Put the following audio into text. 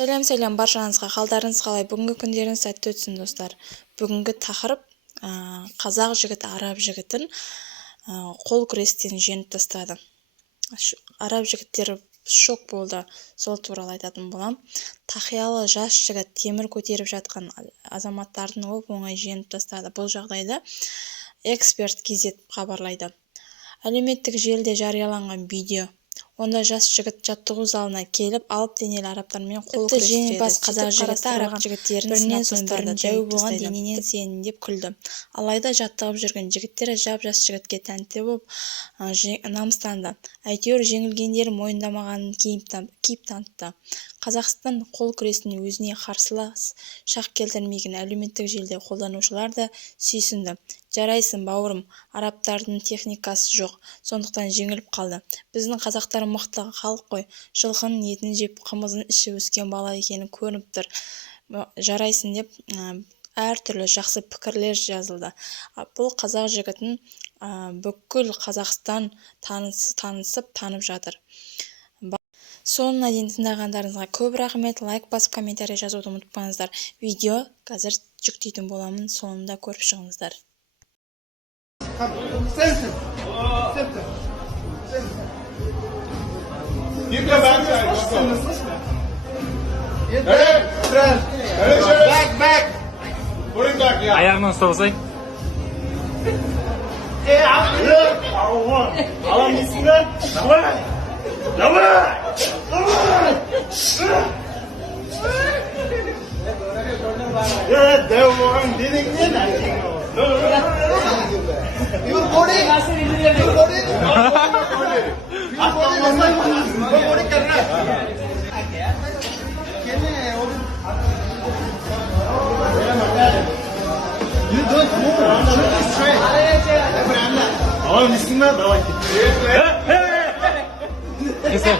Сәлем баршаңызға, қалдарыңыз қалай? Бүгінгі күндеріңіз сәтті өтсін, достар. Бүгінгі тақырып қазақ жігіті араб жігітін қол күрестен жеңіп тастады. Араб жігіттері шок болды, сол туралы айтатын болам. Тақиялы жас жігіт темір көтеріп жатқан азаматтардың оп-оңай жеңіп тастады. Бұл жағдайда эксперт KZ хабарлайды. Әлеуметтік желіде жарияланған видео. Онда жас жігіт жаттығу залына келіп, алып денелі арабтармен қол күрестеді. Жеңімпаз қазақ жігіті араб жігіттерін бірінен соң бірін дәу болған дененен сенін деп күлді. Алайда жаттығып жүрген жігіттері жап-жас жігітке тәнті болып намыстанды. Әйтеуір жеңілгендері мойындамағанын кейіп танытты. Қазақстан қол күресіне өзіне қарсылас шақ келтірмеген әлеуметтік желіде қолданушылар да сүйсінді. Жарайсың, бауырым, арабтардың техникасы жоқ, сондықтан жеңіліп қалды. Біздің қазақтар мықты халық қой, жылқының етін жеп қымызын ішіп өскен бала екені көрініп тұр. Жарайсың деп әртүрлі жақсы пікірлер жазылды. Бұл қазақ жігітін бүкіл Қазақстан танысып танып жатыр. Соңына дейін тыңдағандарыңызға көп рахмет. Лайк басып комментарий жазуды ұмытпаңыздар. Видео қазір жүктейтін боламын, соңында көріп шығыңыздар. Ayağından soğusay. Alan gitsin lan. Davay. Davay. Ya devam dedin ne? Your body. Your body. Body करना. You don't move. Shoot it straight. Alan gitsin lan. Davay. Güzel.